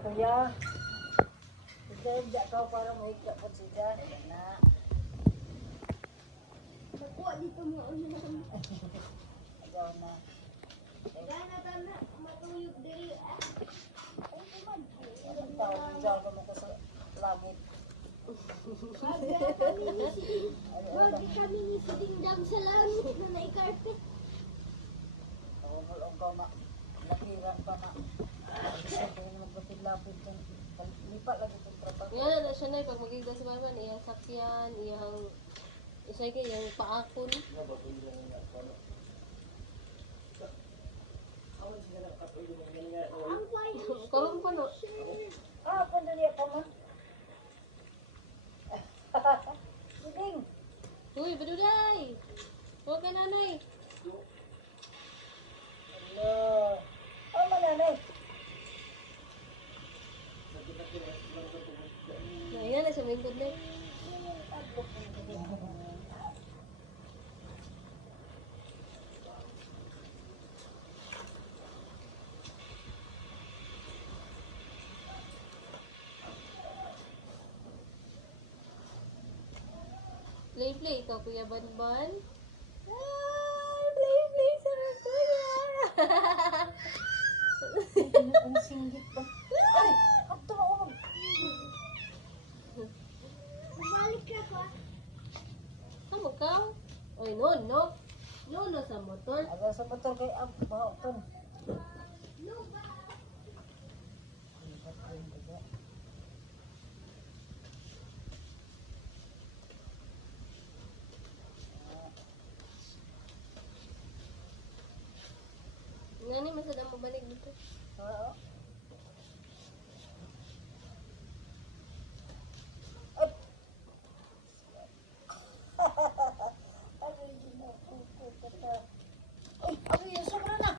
kuya. Hindi ka para mo higda po siya. Yan na. Nakuha dito mo ulit. Agaw na. Gana ka na matuyog diri. Ay, naman. Anong tawag dyan ka mo ko sa langit? Wag kami ni Dingdang sa langit na naikarpet. Tawag ka na. Lakiran pa na. Isa ko yung magpapilapit dyan. Lipat lagi itong trabaho. Yan na siya na pag magigda si Mama, iyang sakyan, iyang isay kay iyang paakon. Ang fire. Kalong pa no. Ah, pandali ako man. Buding. Uy, badulay! Huwag ka nanay. Hello. Oh, mananay. Ayan na sa mingkod na. Play, ikaw Kuya Banban. Ay, play, sarap kuya. Ang singgit ba? Ay, kapto ako mag... Balik ka pa. Kamu ka? Oy, no. No sa motor. Aga sa motor kay Ab, bahok ton. Ngani masadang mabalik dito. Oo.